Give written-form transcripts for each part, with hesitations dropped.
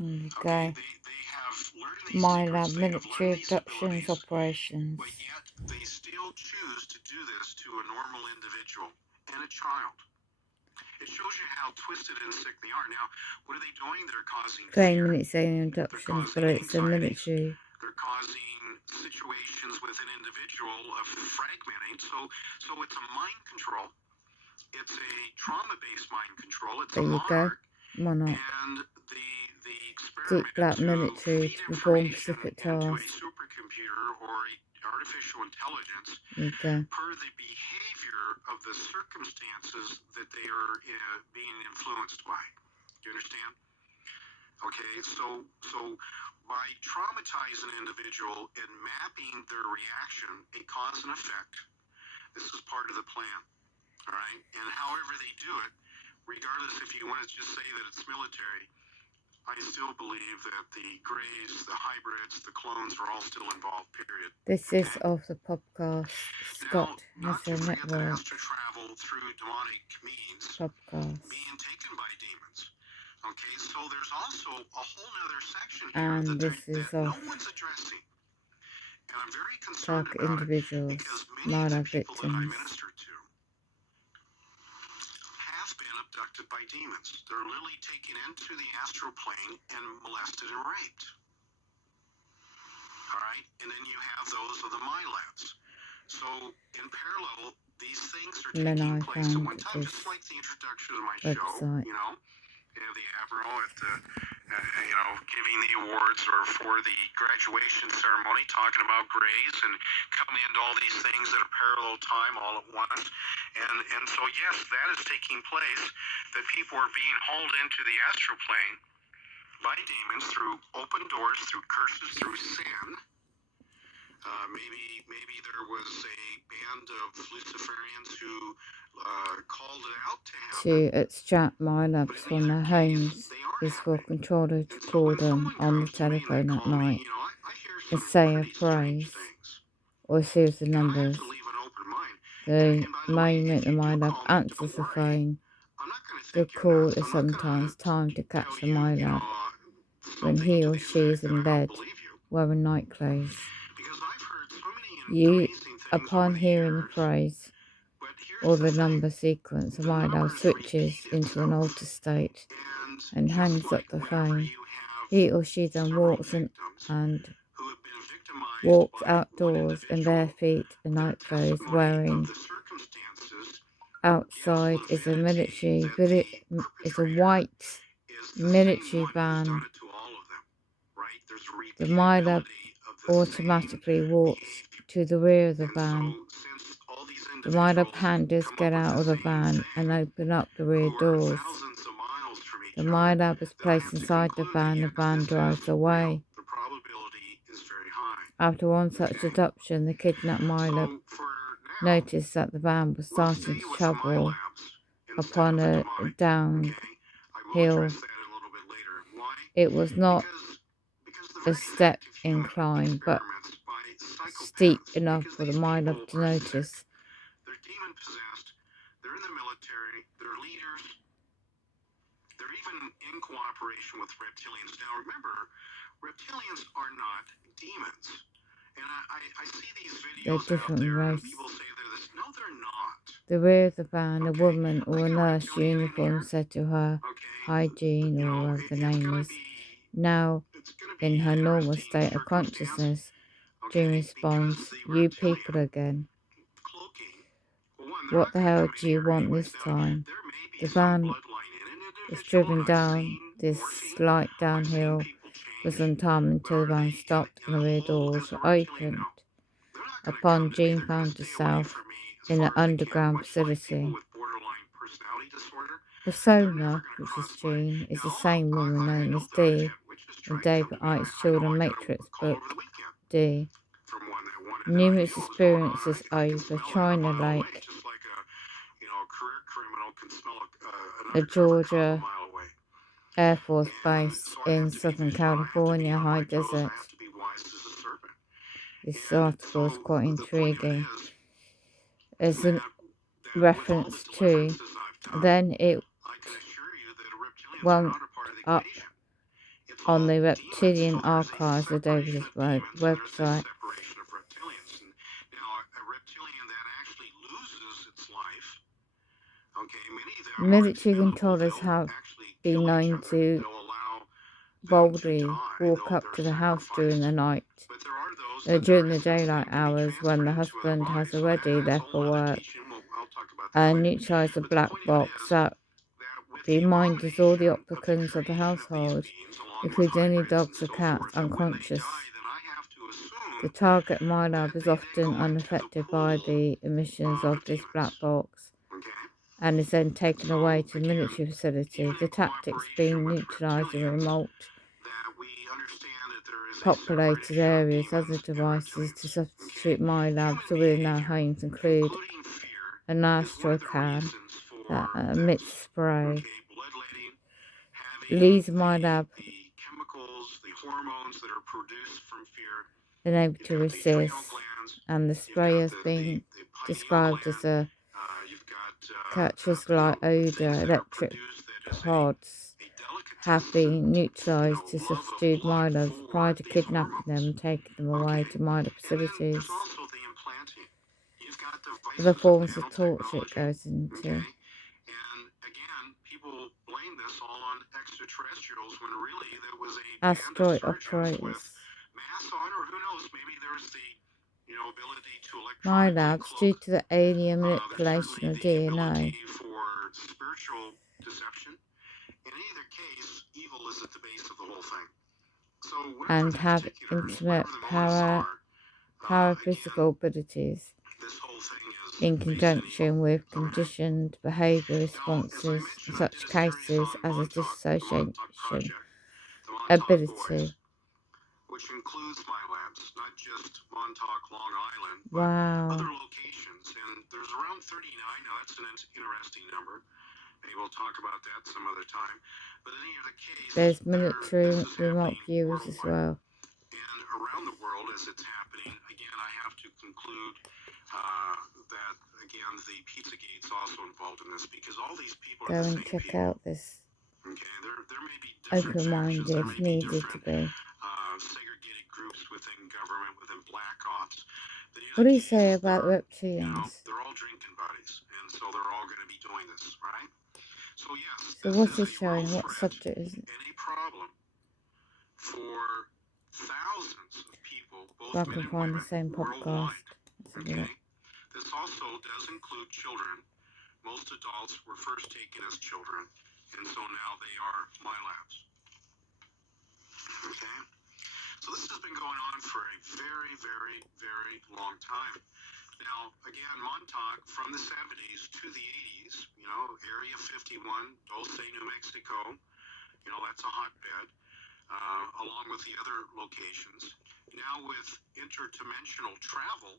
Okay, they have learned these MyLab secrets, they have military learned these abductions abilities, operations. but yet they still choose to do this to a normal individual and a child. It shows you how twisted and sick they are. Now, what are they doing? They're causing Claiming fear. it's alien They're abductions, causing but it's a anxieties. military. They're causing situations with an individual of fragmenting. So it's a mind control. It's a trauma-based mind control. It's There a you go. monarch. Monarch. And the Deep experiment black to military feed to perform information specific into a tasks. supercomputer or a artificial intelligence There you go. per the behavior of the circumstances that they are being influenced by. Do you understand? Okay, so by traumatizing an individual and mapping their reaction, a cause and effect, this is part of the plan. All right, and however they do it, regardless if you want to just say that it's military, I still believe that the greys, the hybrids, the clones are all still involved, period. This is of the podcast. Scott Now, not has to a forget that network astral travel through demonic means, podcast. being taken by demons. Okay, so there's also a whole other section here And that this is no of one's addressing. And I'm very concerned dark about it individuals, because many of the MyLab people that I victims. minister to have been abducted by demons. They're literally taken into the astral plane and molested and raped. All right, and then you have those of the MyLabs. So in parallel, these things are taking place at one time, just like the introduction of my website. show. You know, the Admiral at the, giving the awards or for the graduation ceremony, talking about grays and coming into all these things at a parallel time all at once. And so, yes, that is taking place, that people are being hauled into the astral plane by demons through open doors, through curses, through sin. Maybe there was a band of Luciferians who called it out to heaven. To extract MyLabs from their homes is for a controller to call them on the telephone at night and say a phrase or a series of numbers. The moment the MyLab answers the phone, the call is sometimes timed to catch the MyLab when he or she is in bed wearing night clothes. You, upon hearing the phrase or the number sequence, the MyLab switches into an altered state and hangs up the phone. He or she then walks outdoors in bare feet and night clothes, wearing. Outside is a white military van. The MyLab automatically walks to the rear of the van. The MyLab handlers get out of the van and open up the rear doors. The MyLab is placed inside the van drives away. After one such adoption, the kidnapped MyLab noticed that the van was starting to travel upon a downhill. It was not a step incline, but steep enough for the MyLab to notice. They're demon possessed. They're in the military. They're leaders. They're even in cooperation with reptilians. Now remember, reptilians are not demons. And I see these videos out there and people say they're this. No, they're not. The rear of the van, a woman or a nurse uniform said to her, Hygiene, or whatever the name is, now in her normal state of consciousness. June responds, you people again. What the hell do you want this time? The van was driven down this slight downhill for some time until the van stopped and the rear doors were opened. Upon Jean found herself in an underground facility. Persona, which is Jean, is the same woman known as Dee in David Icke's Children Matrix book, D. Numerous experiences over China Lake, a Georgia Air Force Base in Southern California high desert. This article is quite intriguing. As a reference to, then it went up on the demons Reptilian are the Archives of separation David's of demons, and there's the website. separation of reptilians. And now, a reptilian that actually loses its life, okay, many of them are Military expendable. controllers They'll have actually been kill each known other. to They'll allow them to boldly die. walk up to They're the house during the sacrificed. night, But there are those that their during the essence daylight then can be hours when transferred the into other husband has bodies. So already that's a left whole for other work, teaching. I'll talk about that and later. neutralize the But the black point of it box is that that with the reminders all the abomination of the occupants of the creation of these household, beings, along with including any hybrids and dogs or so cats, forth, that when they unconscious. die, then I have to assume The target that MyLab is they then often go into the unaffected by pool the emissions of of this black demons. box Okay? and is then taken So, away to a again, military facility. even The in tactics cooperation being with neutralizing reptilians, remote that we understand that there is a populated separation of areas. Other demons and devices to reptilians. Okay? substitute MyLabs Human within our behavior, homes include including fear, an is one astro of the can reasons that for this. emits spray. Okay? Bloodletting, having Leads MyLab the chemicals, the hormones that are produced from fear. been able You've to got the adrenal resist, glands. and the You've spray got has the been pineal described as gland. a You've got citrus like odor. things that are Electric produced that is pods a have delicatessen, been neutralized to love of substitute blood MyLabs prior for to these kidnapping them hormones. and taking them away Okay, to MyLab and then there's facilities. also the implanting. You've got Other devices of forms of torture it nanotechnology. goes into. Okay, and again, people blame this all on extraterrestrials when really there was a band of Asteroid surgeons with operators. masks on, or who knows, maybe there's the ability to electronically MyLabs, due cloak. to the alien There's certainly manipulation of the DNA ability for spiritual deception. In either case, evil is at the base of the whole thing. So whatever and the have particulars, intimate whatever the motives are, again, paraphysical abilities this whole thing is in based in evil. conjunction with Okay. conditioned behavior Now, as I responses in mentioned, I did such a series cases on as a Montauk, the Montauk dissociation Project, the Montauk Boys, ability. which includes my labs, not just Montauk, Long Island, but other Wow. locations. And there's around 39. Now, that's an interesting number. Maybe we'll talk about that some other time. But in either case, There's this military is remote happening viewers as worldwide. well. And around the world as it's happening, again, I have to conclude that, again, the Pizzagate's also involved in this because all these people are Go the and same check people. out this. Okay, there may be different factions, there Open-minded, may be needed to different be. segregated groups within government, within black ops. But in What the do you say case, about they're reptilians? they're all drinking buddies, and so they're all going to be doing this, right? So yes, So this what is is a real showing? What threat subject is it? and a problem for thousands of people, If both I men can and find the women, same podcast. worldwide. Let's have a Okay? look. This also does include children. Most adults were first taken as children, and so now they are my labs. Okay? So this has been going on for a very, very, very long time. Now, again, Montauk from the 70s to the 80s, Area 51, Dulce, New Mexico, that's a hotbed, along with the other locations. Now, with interdimensional travel,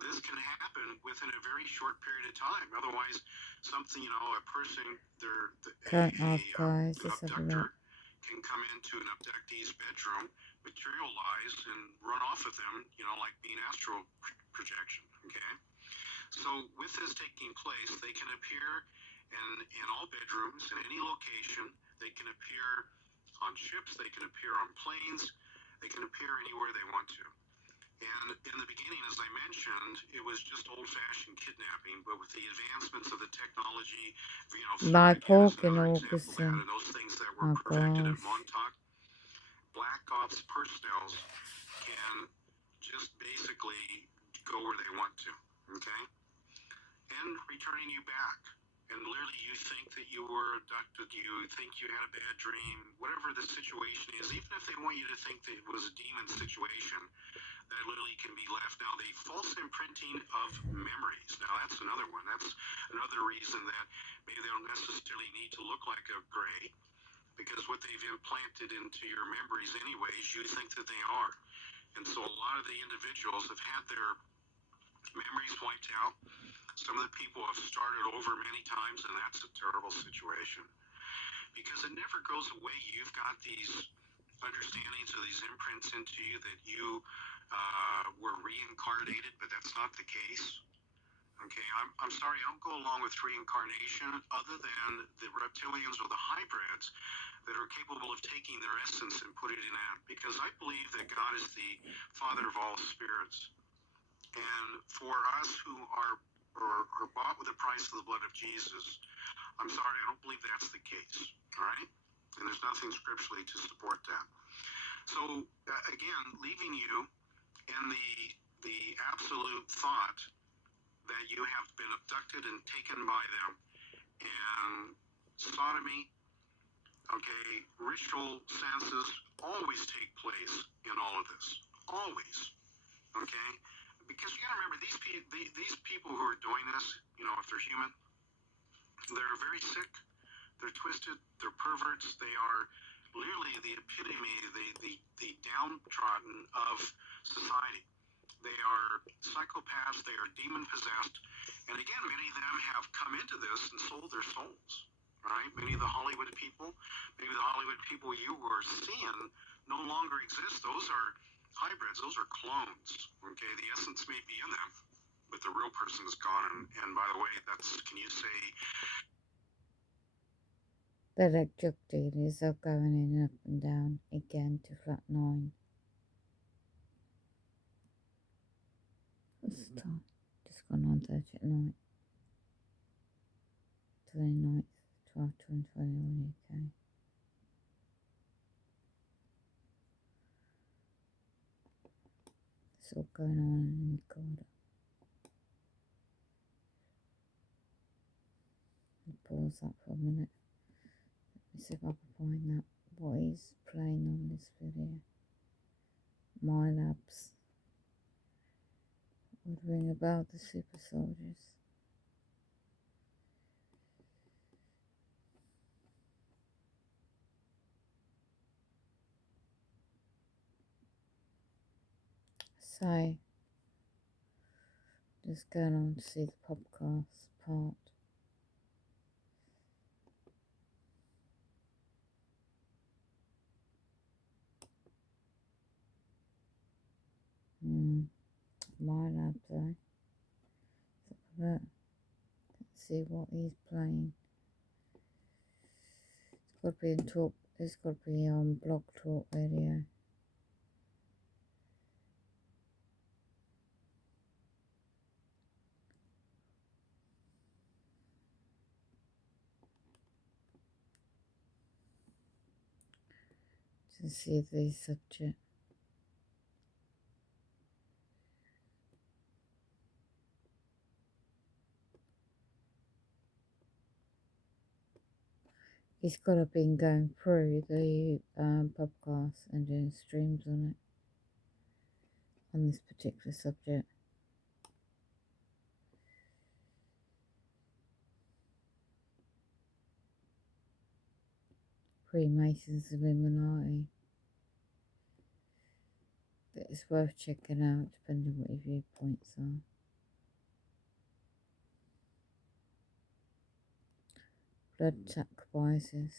this can happen within a very short period of time. Otherwise, something, a person, Current guys. an Let's have a look. abductor can come into an abductee's bedroom, materialize, and run off of them, like being astral projection. Okay? So with this taking place, they can appear in all bedrooms, in any location. They can appear on ships. They can appear on planes. They can appear anywhere they want to. And in the beginning, as I mentioned, it was just old-fashioned kidnapping. But with the advancements of the technology, Live Flurrican is pork in another example of that, Augustin. and those things that were Oh perfected at gosh. Montauk, Black Ops personnel can just basically go where they want to. Okay? And returning you back. And literally you think that you were abducted, you think you had a bad dream, whatever the situation is, even if they want you to think that it was a demon situation, that literally can be left. Now, the false imprinting of memories. Now, that's another one. That's another reason that maybe they don't necessarily need to look like a gray, because what they've implanted into your memories anyways, you think that they are. And so a lot of the individuals have had their memories wiped out. Some of the people have started over many times, and that's a terrible situation because it never goes away. You've got these understandings or these imprints into you that you were reincarnated, but that's not the case. Okay, I'm sorry, I don't go along with reincarnation other than the reptilians or the hybrids that are capable of taking their essence and put it in that. Because I believe that God is the Father of all spirits. And for us who are bought with the price of the blood of Jesus, I'm sorry, I don't believe that's the case. All right? And there's nothing scripturally to support that. So, again, leaving you in the absolute thought that you have been abducted and taken by them, and sodomy, okay, ritual senses always take place in all of this, always, okay, because you got to remember these people who are doing this, you know, if they're human, they're very sick, they're twisted, they're perverts, they are literally the epitome, the downtrodden of society. They are psychopaths, they are demon possessed. And again, many of them have come into this and sold their souls, right? Many of the Hollywood people, maybe the Hollywood people you were seeing no longer exist. Those are hybrids, those are clones, okay? The essence may be in them, but the real person is gone. And by the way, that's, can you say... The electric dealers are going in up and down again to flat 9. What's the time? Just gone on 30 at night. 29th, 12 to 21 UK. It's all going on in the corner. I'll pause that for a minute. Let me see if I can find that. What is playing on this video? milbs. Would ring about the super soldiers. So, just going on to see the podcast part. milbs, eh? Let's see what he's playing. It's got to be in talk. It's got to be on Blog Talk Radio. To see the subject. He's got to been going through the podcast and doing streams on it, on this particular subject. Freemasons, Illuminati. But it's worth checking out depending on what your viewpoints are. Blood sacrifices.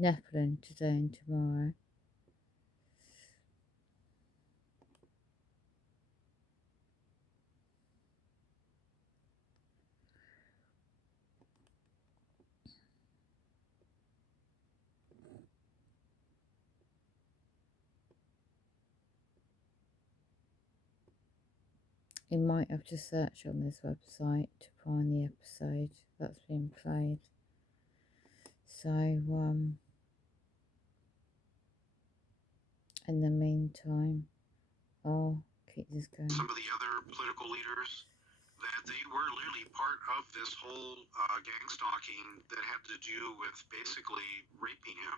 Nephilim today and tomorrow. You might have to search on this website to find the episode that's been played. So, in the meantime, I'll keep this going. Some of the other political leaders, that they were literally part of this whole gang stalking that had to do with basically raping him.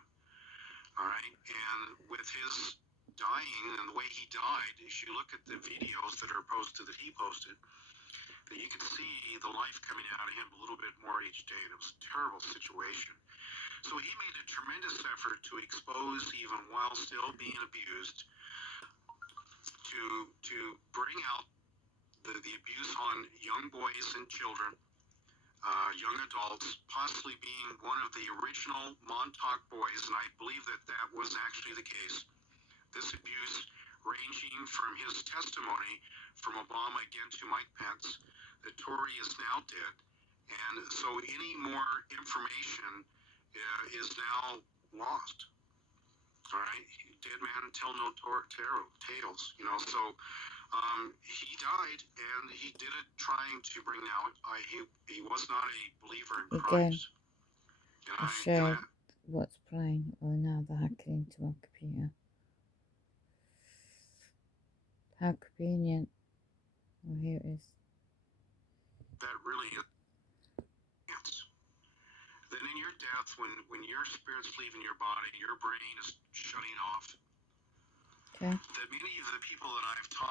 All right, and with his dying and the way he died, as you look at the videos that are posted that he posted, that you can see the life coming out of him a little bit more each day. And it was a terrible situation. So he made a tremendous effort to expose, even while still being abused, to bring out the abuse on young boys and children, young adults, possibly being one of the original Montauk boys, and I believe that that was actually the case, This abuse ranging from his testimony from Obama again to Mike Pence that Tory is now dead. And so any more information is now lost. All right, dead man tell no tales, you know. So he died, and he did it trying to bring out. He was not a believer in Christ. Again, I shared what's playing. Well, now they're hacking into my computer. How convenient. Well, here it is. That really is. Then in your death, when your spirit's leaving your body, your brain is shutting off. Okay. That many of the people that I've taught